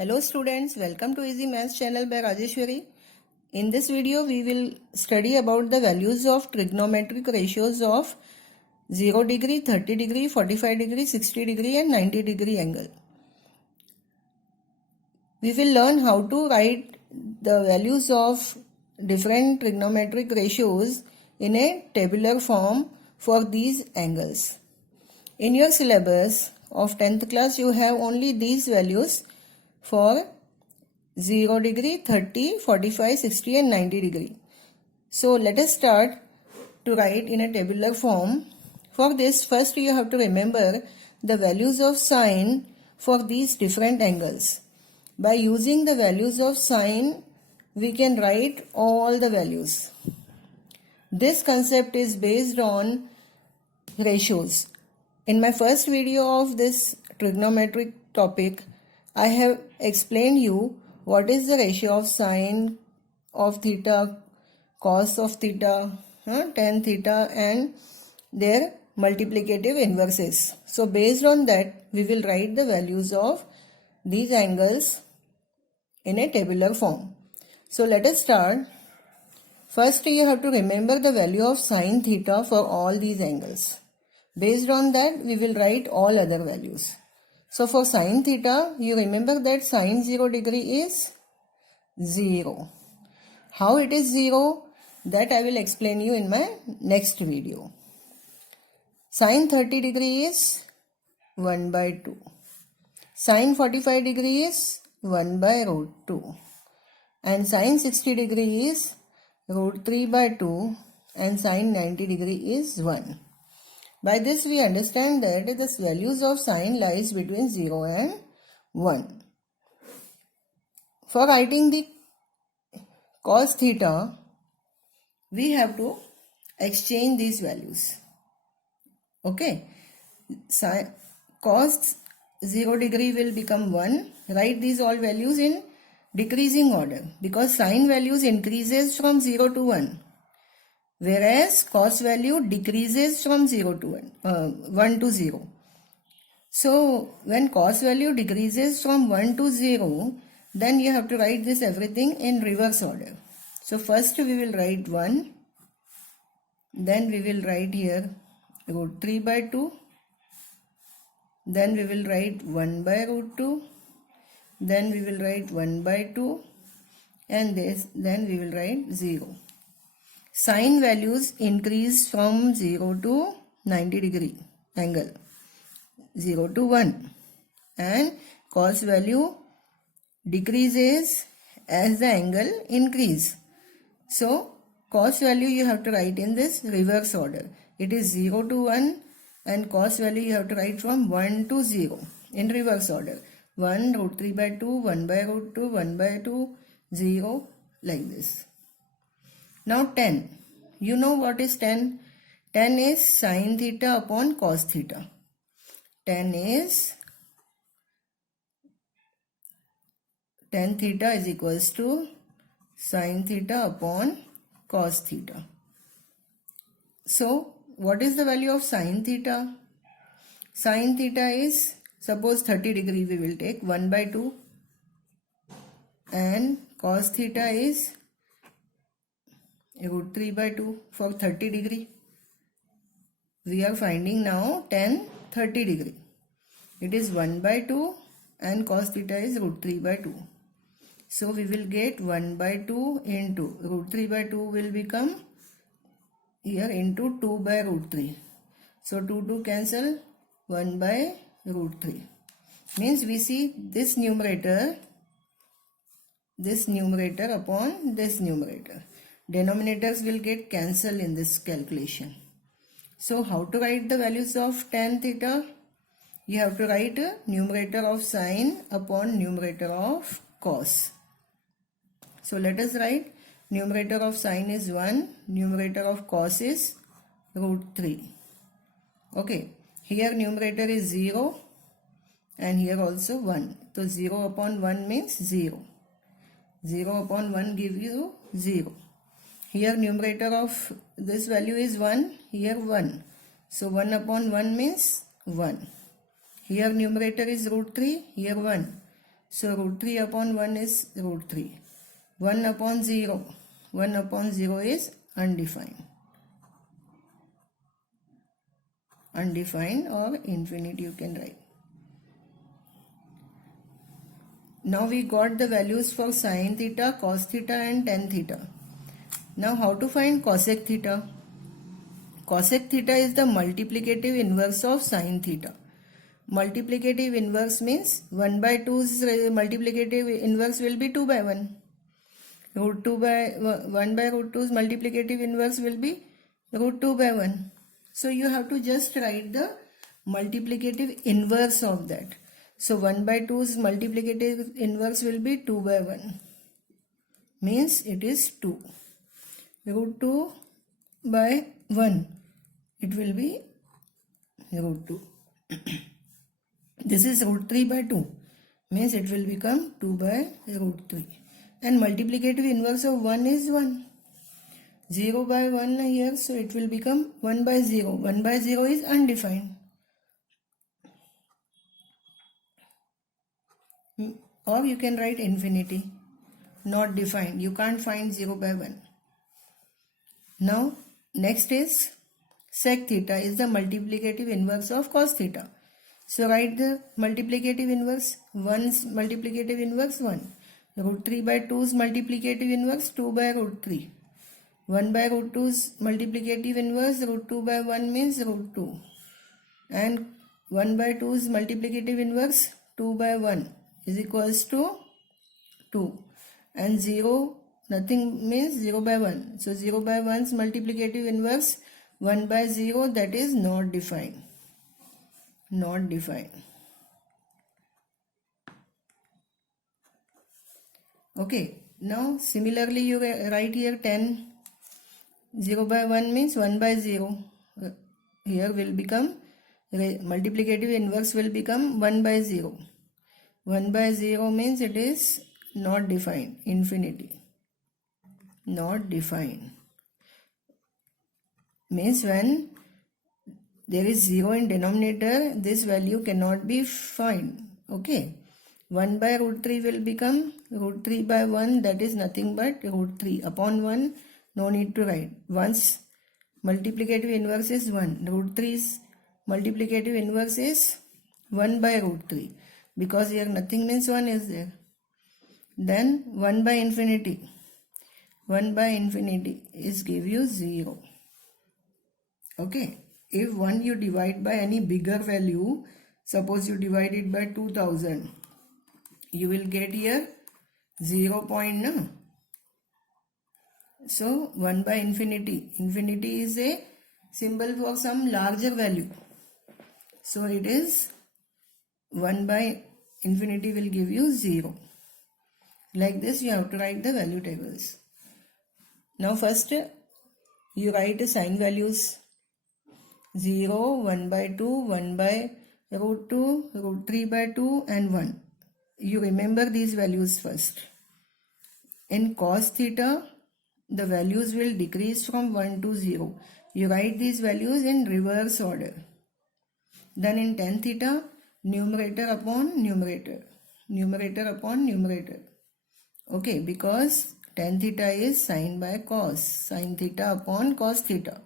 Hello students, welcome to Easy Maths channel by Rajeshwari. In this video, we will study about the values of trigonometric ratios of 0 degree, 30 degree, 45 degree, 60 degree and 90 degree angle. We will learn how to write the values of different trigonometric ratios in a tabular form for these angles. In your syllabus of 10th class, you have only these values for 0 degree, 30, 45, 60 and 90 degree. So let us start to write in a tabular form. For this, first you have to remember the values of sine for these different angles. By using the values of sine, we can write all the values. This concept is based on ratios. In my first video of this trigonometric topic, I have explained you what is the ratio of sine of theta, cos of theta, tan theta and their multiplicative inverses. So based on that, we will write the values of these angles in a tabular form. So let us start. First you have to remember the value of sine theta for all these angles. Based on that, we will write all other values. So for sine theta, you remember that sine 0 degree is 0. How it is 0? That I will explain you in my next video. Sine 30 degree is 1 by 2. Sine 45 degree is 1 by root 2. And sine 60 degree is root 3 by 2. And sine 90 degree is 1. By this we understand that the values of sine lies between 0 and 1. For writing the cos theta, we have to exchange these values. Okay. Cos 0 degree will become 1. Write these all values in decreasing order because sine values increases from 0 to 1. Whereas cos value decreases from 0 to 1 to 0. So when cos value decreases from 1 to 0, then you have to write this everything in reverse order. So first we will write 1, then we will write here root 3 by 2, then we will write 1 by root 2, then we will write 1 by 2 and then we will write 0. Sine values increase from 0 to 90 degree angle, 0 to 1, and cos value decreases as the angle increase. So cos value you have to write in this reverse order. It is 0 to 1 and cos value you have to write from 1 to 0 in reverse order. 1 root 3 by 2, 1 by root 2, 1 by 2, 0 like this. Now tan. You know what is tan? Tan is sine theta upon cos theta. Tan theta is equals to sine theta upon cos theta. So what is the value of sine theta? Sine theta is, suppose 30 degree we will take 1 by 2 and cos theta is root 3 by 2 for 30 degree. We are finding now tan 30 degree. It is 1 by 2 and cos theta is root 3 by 2. So we will get 1 by 2 into root 3 by 2 will become here into 2 by root 3. So 2 cancel 1 by root 3. Means we see this numerator upon this numerator. Denominators will get cancelled in this calculation. So how to write the values of tan theta? You have to write numerator of sine upon numerator of cos. So let us write numerator of sine is 1, numerator of cos is root 3. Okay, here numerator is 0 and here also 1. So 0 upon 1 means 0. 0 upon 1 gives you 0. Here numerator of this value is 1, here 1. So 1 upon 1 means 1. Here numerator is root 3, here 1. So root 3 upon 1 is root 3. 1 upon 0. 1 upon 0 is undefined. Undefined or infinite you can write. Now we got the values for sine theta, cos theta and tan theta. Now how to find cosec theta? Cosec theta is the multiplicative inverse of sine theta. Multiplicative inverse means 1 by 2's multiplicative inverse will be 2 by 1. Root 2 by 1 by root 2's multiplicative inverse will be root 2 by 1. So you have to just write the multiplicative inverse of that. So 1 by 2's multiplicative inverse will be 2 by 1. Means it is 2. Root 2 by 1. It will be root 2. This is root 3 by 2. Means it will become 2 by root 3. And multiplicative inverse of 1 is 1. 0 by 1 here, so it will become 1 by 0. 1 by 0 is undefined. Or you can write infinity, not defined. You can't find 0 by 1. Now, next is sec theta is the multiplicative inverse of cos theta. So write the multiplicative inverse. 1's multiplicative inverse 1. Root 3 by 2's multiplicative inverse 2 by root 3. 1 by root 2's multiplicative inverse root 2 by 1 means root 2. And 1 by 2's multiplicative inverse 2 by 1 is equals to 2. And 0 nothing means 0 by 1. So 0 by 1's multiplicative inverse 1 by 0, that is not defined. Not defined. Okay. Now similarly you write here 10. 0 by 1 means 1 by 0. Here will become multiplicative inverse will become 1 by 0. 1 by 0 means it is not defined. Infinity. Not defined. Means when there is 0 in denominator, this value cannot be found. Okay. 1 by root 3 will become root 3 by 1, that is nothing but root 3 upon 1. No need to write. Once multiplicative inverse is 1. Root 3's multiplicative inverse is 1 by root 3. Because here nothing means 1 is there. Then 1 by infinity. 1 by infinity is give you 0. Okay. If 1 you divide by any bigger value, suppose you divide it by 2000, you will get here 0 point. No? So 1 by infinity. Infinity is a symbol for some larger value. So it is 1 by infinity will give you 0. Like this you have to write the value tables. Now first you write the sign values. 0, 1 by 2, 1 by root 2, root 3 by 2 and 1. You remember these values first. In cos theta, the values will decrease from 1 to 0. You write these values in reverse order. Then in tan theta, numerator upon numerator. Numerator upon numerator. Okay, because tan theta is sine by cos. Sine theta upon cos theta.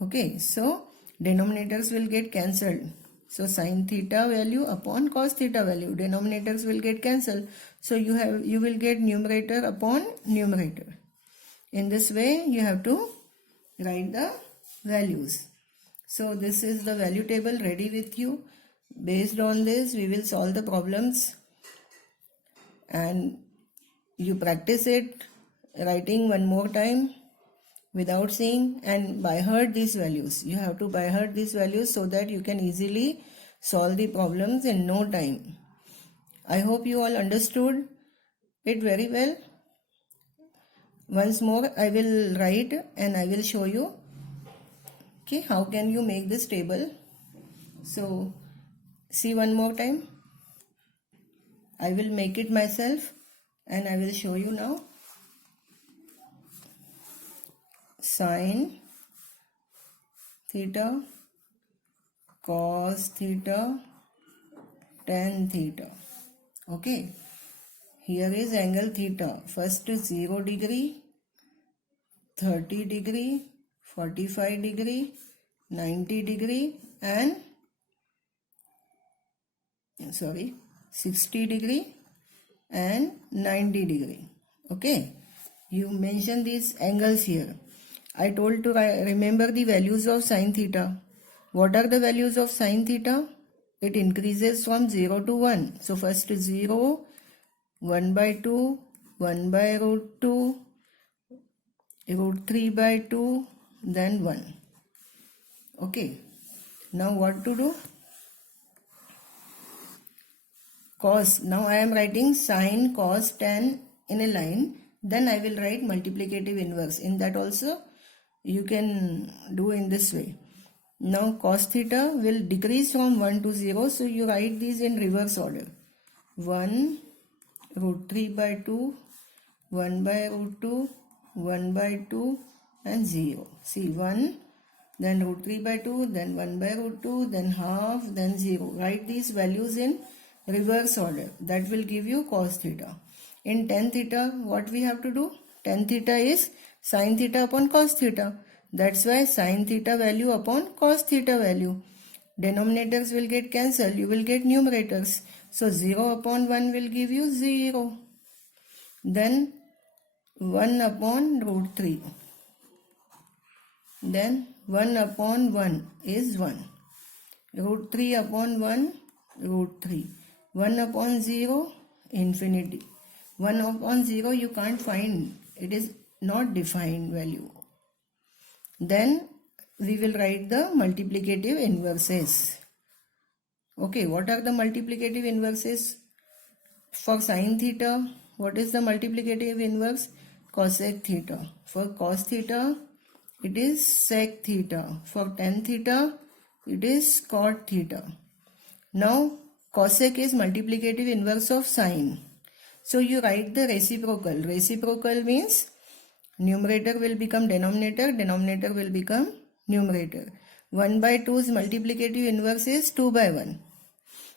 Okay, so denominators will get cancelled. So sine theta value upon cos theta value. Denominators will get cancelled. So you will get numerator upon numerator. In this way you have to write the values. So this is the value table ready with you. Based on this we will solve the problems. And you practice it writing one more time without seeing and by heart these values. You have to by heart these values so that you can easily solve the problems in no time. I hope you all understood it very well. Once more I will write and I will show you how can you make this table. So see one more time. I will make it myself and I will show you now. Sine theta, cos theta, tan theta. Okay, here is angle theta. First 0 degree, 30 degree, 45 degree, 90 degree and 60 degree and 90 degree. Okay, you mention these angles here. I told to remember the values of sine theta. What are the values of sine theta? It increases from 0 to 1. So first 0, 1 by 2, 1 by root 2, root 3 by 2, then 1. Okay, now what to do? Cos. Now I am writing sine cos tan in a line. Then I will write multiplicative inverse. In that also you can do in this way. Now cos theta will decrease from 1 to 0. So you write these in reverse order. 1 root 3 by 2, 1 by root 2, 1 by 2 and 0. See 1, then root 3 by 2, then 1 by root 2, then half, then 0. Write these values in reverse order. That will give you cos theta. In tan theta, what we have to do? Tan theta is sin theta upon cos theta. That's why sin theta value upon cos theta value. Denominators will get cancelled. You will get numerators. So 0 upon 1 will give you 0. Then 1 upon root 3. Then 1 upon 1 is 1. Root 3 upon 1, root 3. 1 upon 0, infinity. 1 upon 0 you can't find. It is not defined value. Then we will write the multiplicative inverses. Okay, what are the multiplicative inverses? For sin theta, what is the multiplicative inverse? Cosec theta. For cos theta, it is sec theta. For tan theta, it is cot theta. Now, cosec is multiplicative inverse of sine. So you write the reciprocal. Reciprocal means numerator will become denominator, denominator will become numerator. 1 by 2's multiplicative inverse is 2 by 1.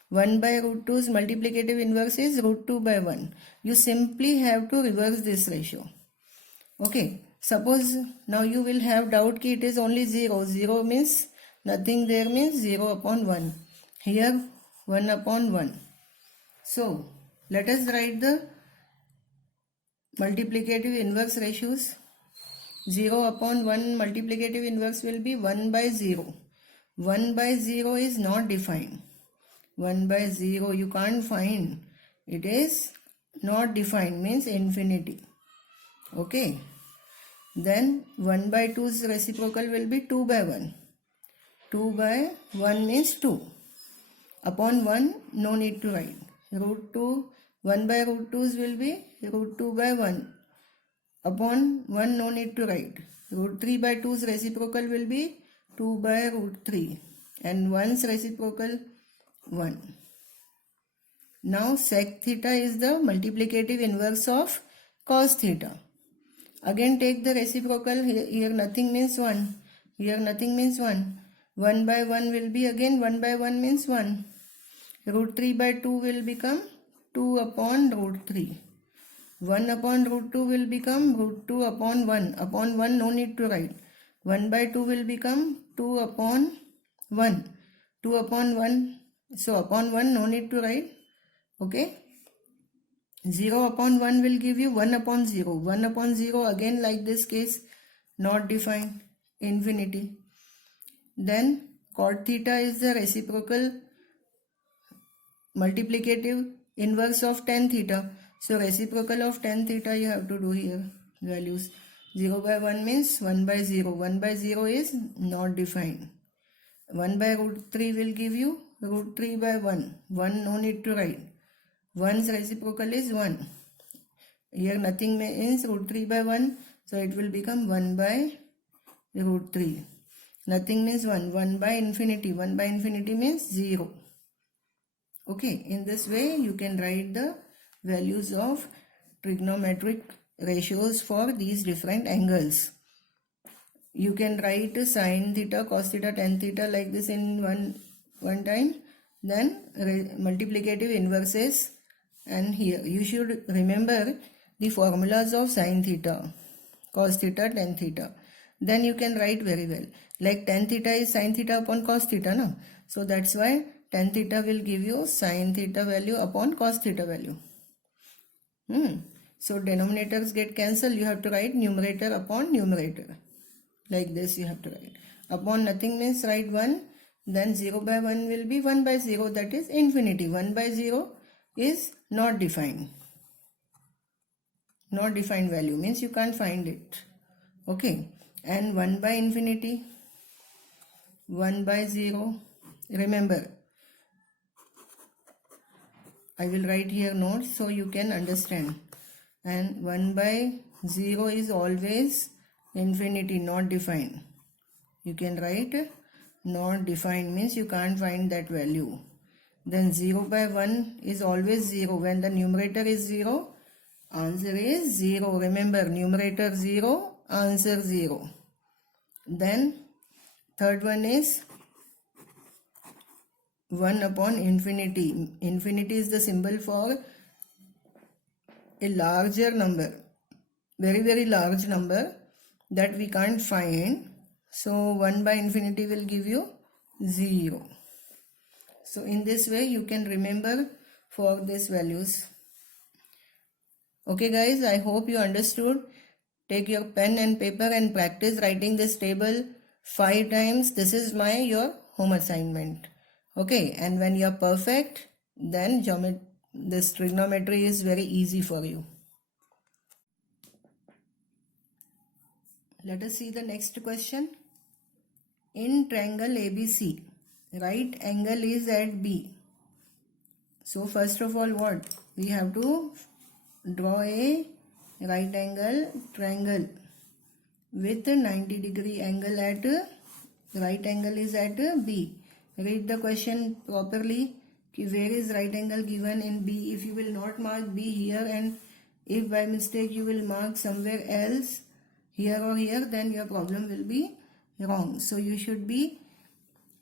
1 by root 2's multiplicative inverse is root 2 by 1. You simply have to reverse this ratio. Okay, suppose now you will have doubt that it is only 0. 0 means nothing there, means 0 upon 1. Here 1 upon 1. So let us write the multiplicative inverse ratios. 0 upon 1 multiplicative inverse will be 1 by 0. 1 by 0 is not defined. 1 by 0 you can't find. It is not defined, means infinity. Okay. Then 1 by 2's reciprocal will be 2 by 1. 2 by 1 means 2. Upon 1, no need to write. Root 2, 1 by root 2's will be root 2 by 1. Upon 1, no need to write. Root 3 by 2's reciprocal will be 2 by root 3. And 1's reciprocal 1. Now sec theta is the multiplicative inverse of cos theta. Again take the reciprocal. Here nothing means 1. Here nothing means 1. 1 by 1 will be again 1 by 1 means 1. Root 3 by 2 will become 2 upon root 3. 1 upon root 2 will become root 2 upon 1. Upon 1 no need to write. 1 by 2 will become 2 upon 1. 2 upon 1. So upon 1 no need to write. Okay. 0 upon 1 will give you 1 upon 0. 1 upon 0 again like this case, not defined, infinity. Then cot theta is the reciprocal multiplicative inverse of tan theta. So reciprocal of tan theta you have to do here. Values 0 by 1 means 1 by 0. 1 by 0 is not defined. 1 by root 3 will give you root 3 by 1. 1 no need to write. 1's reciprocal is 1. Here nothing means root 3 by 1. So it will become 1 by root 3. Nothing means 1. 1 by infinity. 1 by infinity means 0. Okay. In this way you can write the values of trigonometric ratios for these different angles. You can write sine theta, cos theta, tan theta like this in one time. Then multiplicative inverses and here. You should remember the formulas of sin theta, cos theta, tan theta. Then you can write very well. Like tan theta is sin theta upon cos theta, no? So that's why tan theta will give you sin theta value upon cos theta value. So denominators get cancelled. You have to write numerator upon numerator. Like this you have to write. Upon nothing means write 1. Then 0 by 1 will be 1 by 0, that is infinity. 1 by 0 is not defined. Not defined value means you can't find it. Okay. And 1 by infinity, 1 by 0. Remember, I will write here notes so you can understand. And 1 by 0 is always infinity, not defined. You can write not defined means you can't find that value. Then 0 by 1 is always 0. When the numerator is 0, answer is 0. Remember, numerator 0, answer 0. Then third one is 1 upon infinity. Infinity is the symbol for a larger number, very very large number that we can't find. So 1 by infinity will give you 0. So in this way you can remember for these values. Okay guys, I hope you understood. Take your pen and paper and practice writing this table 5 times. This is your home assignment. Okay, and when you are perfect, then this trigonometry is very easy for you. Let us see the next question. In triangle ABC, right angle is at B. So first of all, what? We have to draw a right angle triangle with a 90 degree angle at right angle is at B. Read the question properly. Where is right angle given in B? If you will not mark B here, and if by mistake you will mark somewhere else, here or here, then your problem will be wrong. So you should be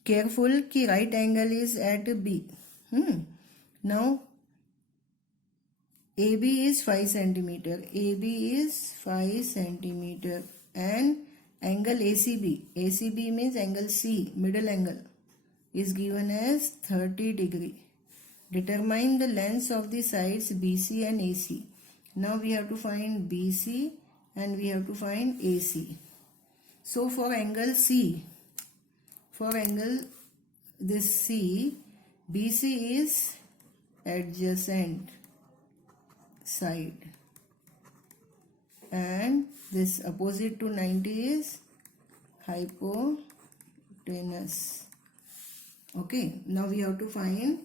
careful कि right angle is at B. Now AB is 5 centimeter. AB is 5 centimeter and angle ACB. ACB means angle C, middle angle, is given as 30 degree. Determine the lengths of the sides BC and AC. Now we have to find BC and we have to find AC. So for angle C, for angle this C, BC is adjacent side and this opposite to 90 is hypotenuse. Okay, now we have to find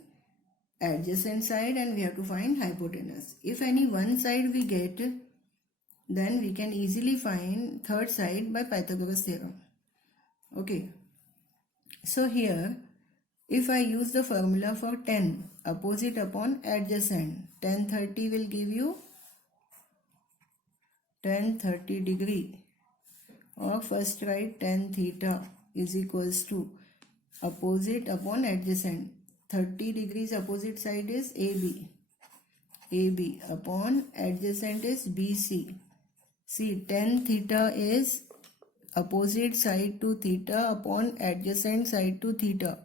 adjacent side and we have to find hypotenuse. If any one side we get, then we can easily find third side by Pythagoras theorem. Okay, so here if I use the formula for tan, opposite upon adjacent, tan 30 will give you tan 30 degree, or first write tan theta is equals to opposite upon adjacent. 30 degrees opposite side is AB. AB upon adjacent is BC. See, tan theta is opposite side to theta upon adjacent side to theta.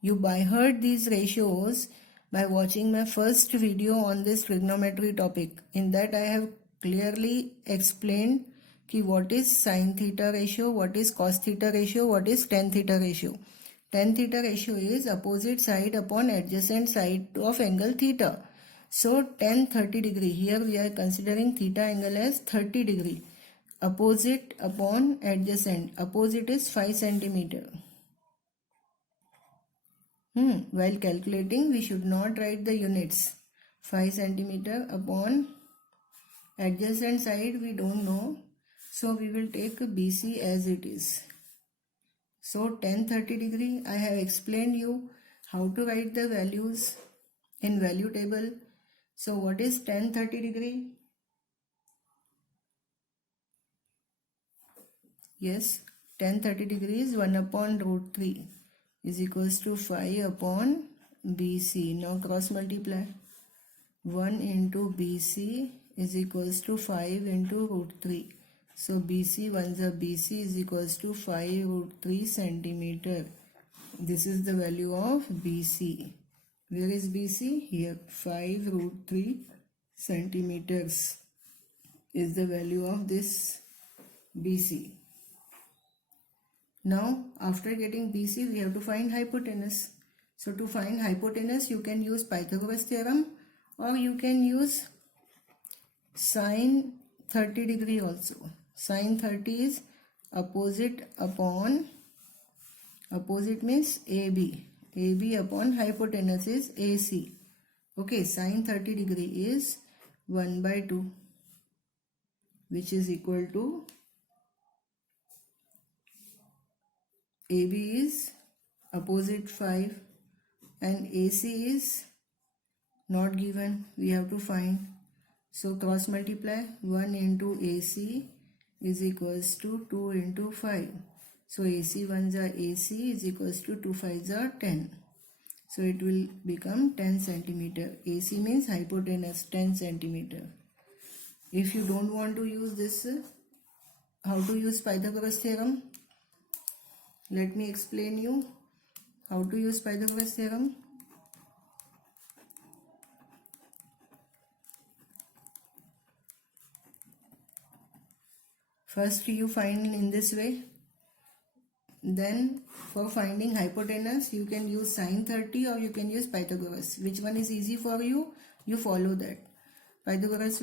You by heard these ratios by watching my first video on this trigonometry topic. In that I have clearly explained ki what is sin theta ratio, what is cos theta ratio, what is tan theta ratio. Tan theta ratio is opposite side upon adjacent side of angle theta. So tan 30 degree, here we are considering theta angle as 30 degree. Opposite upon adjacent, opposite is 5 centimeter. While calculating, we should not write the units. 5 centimeter upon adjacent side we don't know. So we will take BC as it is. So tan 30 degree, I have explained you how to write the values in value table. So what is tan 30 degree? Yes, tan 30 degree is 1 upon root 3 is equals to 5 upon BC. Now cross multiply. 1 into BC is equals to 5 into root 3. So BC, 1 is a BC is equals to 5 root 3 centimeter. This is the value of BC. Where is BC? Here. 5 root 3 centimeters is the value of this BC. Now, after getting BC, we have to find hypotenuse. So, to find hypotenuse, you can use Pythagoras theorem or you can use sine 30 degree also. Sine 30 is opposite means AB. AB upon hypotenuse is AC. Okay, sine 30 degree is 1 by 2, which is equal to AB is opposite 5 and AC is not given. We have to find. So cross multiply. 1 into AC is equals to 2 into 5. So AC 1s are AC is equals to 2 5s are 10. So it will become 10 centimeter. AC means hypotenuse 10 centimeter. If you don't want to use this, how to use Pythagoras theorem? Let me explain you how to use Pythagoras theorem. First you find in this way. Then for finding hypotenuse you can use sine 30 or you can use Pythagoras. Which one is easy for you? You follow that. Pythagoras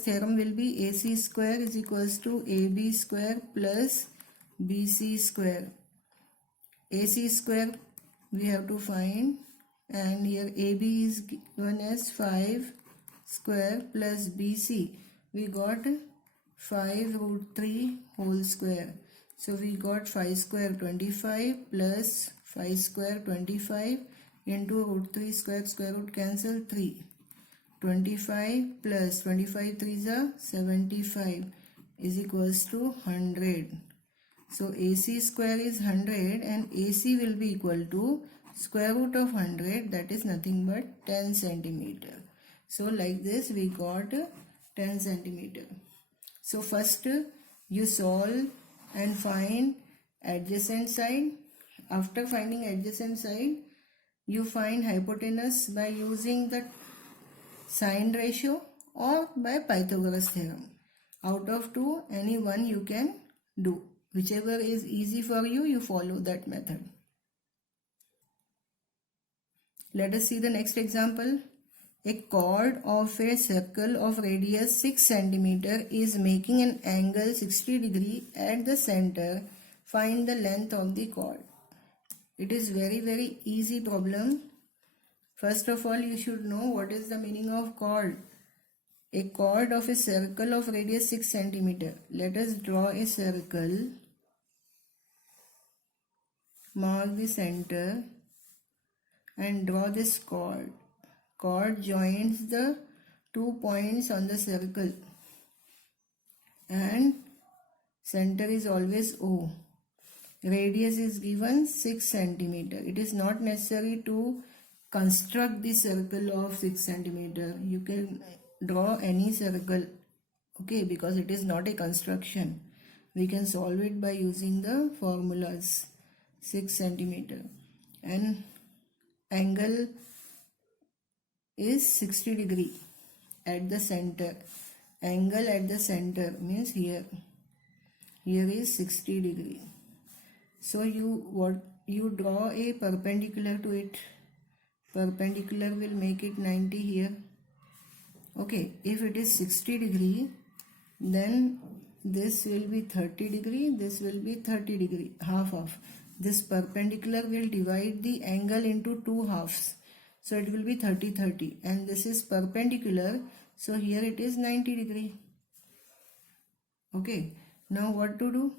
theorem will be AC square is equals to AB square plus BC square. AC square we have to find, and here AB is given as 5 square plus BC. We got 5 root 3 whole square. So we got 5 square 25 plus 5 square 25 into root 3 square root cancel 3. 25 plus 25 3s are 75 is equals to 100. So AC square is 100 and AC will be equal to square root of 100, that is nothing but 10 centimeter. So like this we got 10 centimeter. So first you solve and find adjacent side. After finding adjacent side, you find hypotenuse by using the sine ratio or by Pythagoras theorem. Out of two, any one you can do. Whichever is easy for you, you follow that method. Let us see the next example. A chord of a circle of radius 6 cm is making an angle 60 degree at the center. Find the length of the chord. It is very easy problem. First of all, you should know what is the meaning of chord. A chord of a circle of radius 6 cm. Let us draw a circle. Mark the center and draw this chord. Chord joins the 2 points on the circle and center is always O. Radius is given 6 cm. It is not necessary to construct the circle of 6 cm. You can draw any circle, okay, because it is not a construction. We can solve it by using the formulas. 6 cm and angle is 60 degree at the center. Angle at the center means here is 60 degree. So you draw a perpendicular to it. Perpendicular will make it 90 here. Okay, if it is 60 degree, then this will be 30 degree, this will be 30 degree, half. This perpendicular will divide the angle into 2 halves. So it will be 30 and this is perpendicular. So here it is 90 degree. Okay, now what to do?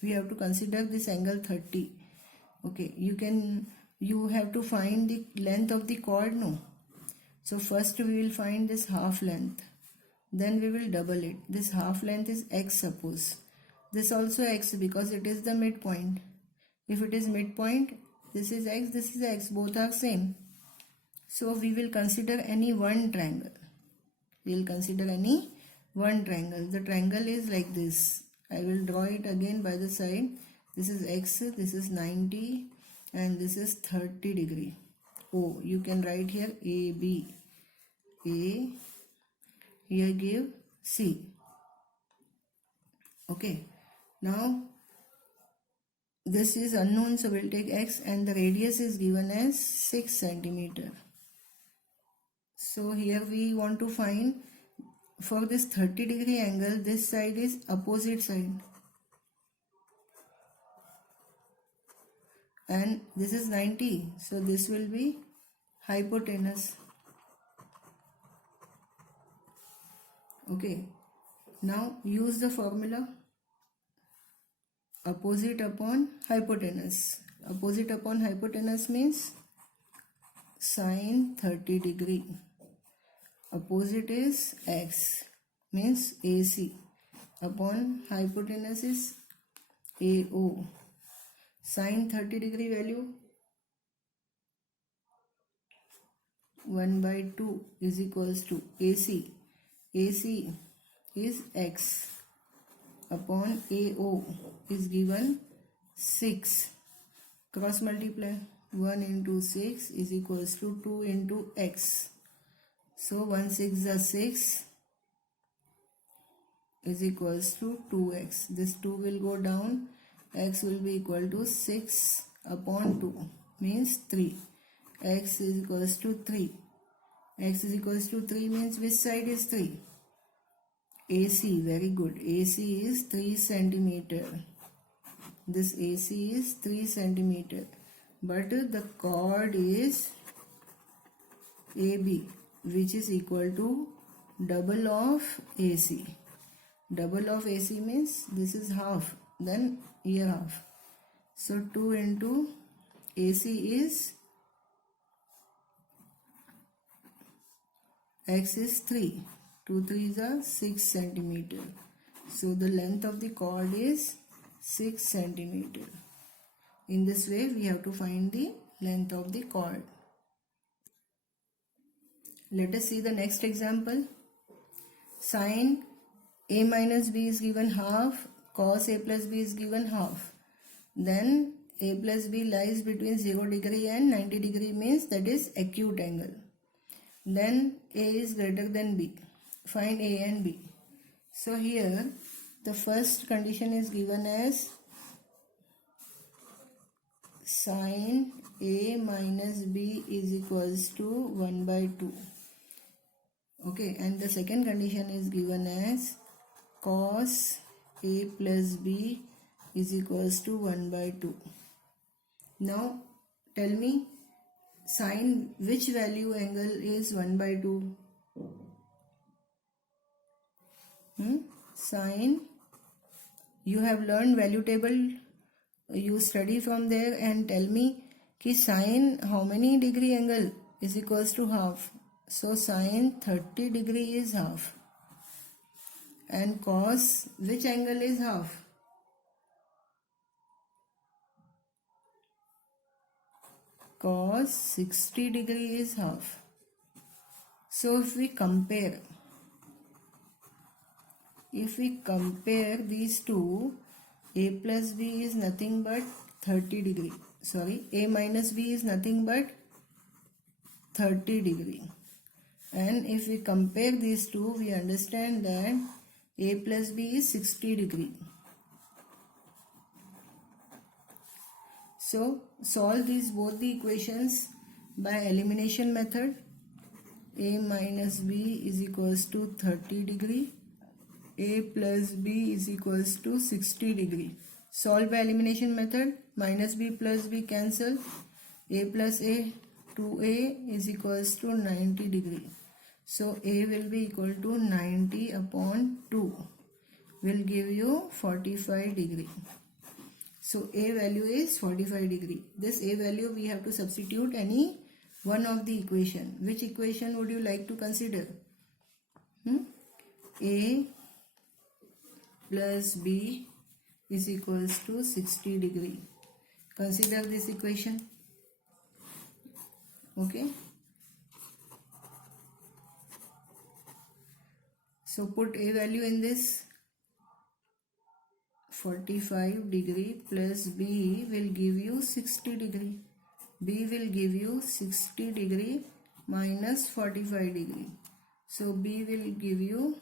We have to consider this angle 30. Okay, you have to find the length of the chord, no? So first we will find this half length. Then we will double it. This half length is x, suppose. This also x because it is the midpoint. If it is midpoint, this is x, both are same. So we will consider any one triangle. We will consider any one triangle. The triangle is like this. I will draw it again by the side. This is x, this is 90 and this is 30 degree. Oh, you can write here AB. A, here give C. Okay. Now this is unknown, so we'll take x, and the radius is given as 6 centimeter. So here we want to find, for this 30 degree angle, this side is opposite side and this is 90, so this will be hypotenuse. Okay, now use the formula opposite upon hypotenuse. Opposite upon hypotenuse means sine 30 degree. Opposite is x, means AC, upon hypotenuse is AO. Sine 30 degree value 1/2 is equals to AC. AC is x upon AO is given 6. Cross multiply, 1 into 6 is equals to 2 into x. So 1 6 is 6 is equals to 2x. This 2 will go down. X will be equal to 6 upon 2 means 3. X is equals to 3. X is equals to 3 means which side is 3? AC, very good. AC is 3 centimeter. This AC is 3 centimeter. But the chord is AB, which is equal to double of AC. Double of AC means this is half, then here half. So 2 into AC is, x is 3. 2 3s are 6 centimeter. So the length of the chord is 6 centimeter. In this way we have to find the length of the chord. Let us see the next example. Sine A minus B is given half, cos A plus B is given half. Then A plus B lies between 0 degree and 90 degree means that is acute angle. Then A is greater than B. Find A and B. So here the first condition is given as sine A minus B is equals to 1/2. Okay, and the second condition is given as cos A plus B is equals to 1/2. Now tell me, sine which value angle is 1/2? Sine, you have learned value table, you study from there and tell me कि sine how many degree angle is equals to half. So sine 30 degree is half. And cos which angle is half? Cos 60 degree is half. So if we compare these two, A plus B is nothing but 30 degree. Sorry, A minus B is nothing but 30 degree. And if we compare these two, we understand that A plus B is 60 degree. So solve these both the equations by elimination method. A minus B is equals to 30 degree. A plus B is equals to 60 degree. Solve by elimination method. Minus B plus B cancel. A plus A, 2A is equals to 90 degree. So A will be equal to 90 upon 2 will give you 45 degree. So A value is 45 degree. This A value we have to substitute any one of the equation. Which equation would you like to consider? A plus B is equals to 60 degree. Consider this equation. Okay. So put a value in this. 45 degree plus b will give you 60 degree. B will give you 60 degree minus 45 degree. So B will give you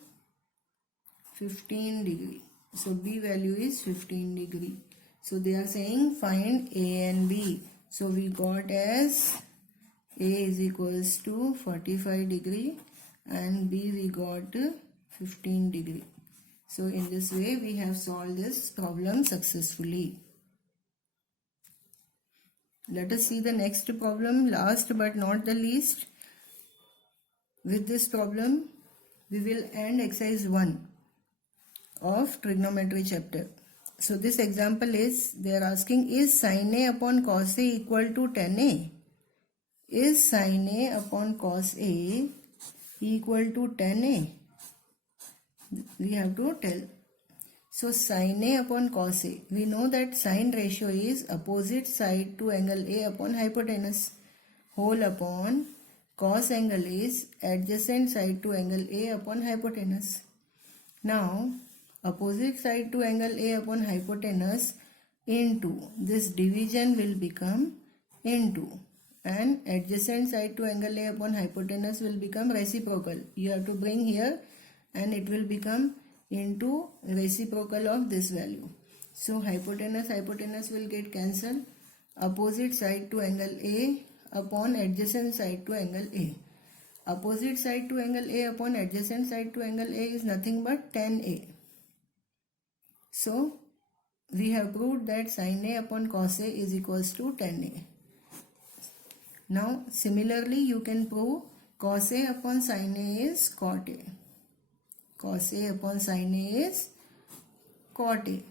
15 degree. So B value is 15 degree. So they are saying find A and B. So we got as A is equals to 45 degree and B we got 15 degree. So in this way we have solved this problem successfully. Let us see the next problem, last but not the least. With this problem, we will end exercise 1 of trigonometry chapter. So this example is, they are asking, is sin A upon cos A equal to tan A? Is sin A upon cos A equal to tan A? We have to tell. So sin A upon cos A. We know that sine ratio is opposite side to angle A upon hypotenuse. Whole upon cos angle is adjacent side to angle A upon hypotenuse. Now opposite side to angle A upon hypotenuse into this division will become into, and adjacent side to angle A upon hypotenuse will become reciprocal. You have to bring here and it will become into reciprocal of this value. So hypotenuse will get cancelled. Opposite side to angle A upon adjacent side to angle A. Opposite side to angle A upon adjacent side to angle A is nothing but tan A. So we have proved that sin A upon cos A is equals to tan A. Now similarly you can prove cos A upon sin A is cot A. Cos A upon sin A is cot A.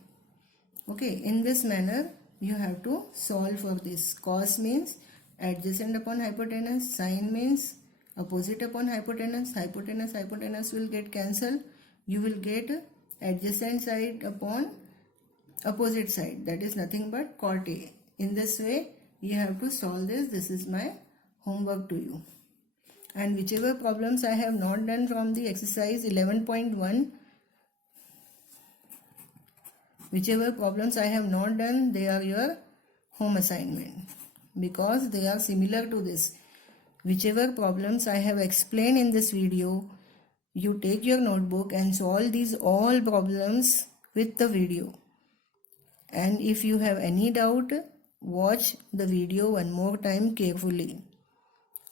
Okay, in this manner you have to solve for this. Cos means adjacent upon hypotenuse, sin means opposite upon hypotenuse. Hypotenuse will get cancelled. You will get adjacent side upon opposite side, that is nothing but cot A. In this way you have to solve this. This is my homework to you. And whichever problems I have not done from the exercise 11.1, whichever problems I have not done, they are your home assignment, because they are similar to this. Whichever problems I have explained in this video, you take your notebook and solve these all problems with the video. And if you have any doubt, watch the video one more time carefully.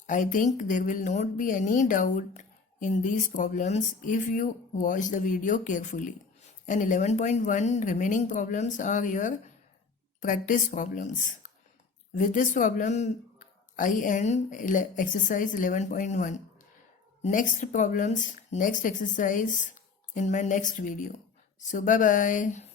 I think there will not be any doubt in these problems if you watch the video carefully. And 11.1 remaining problems are your practice problems. With this problem, I end exercise 11.1. Next problems, next exercise in my next video. So bye bye.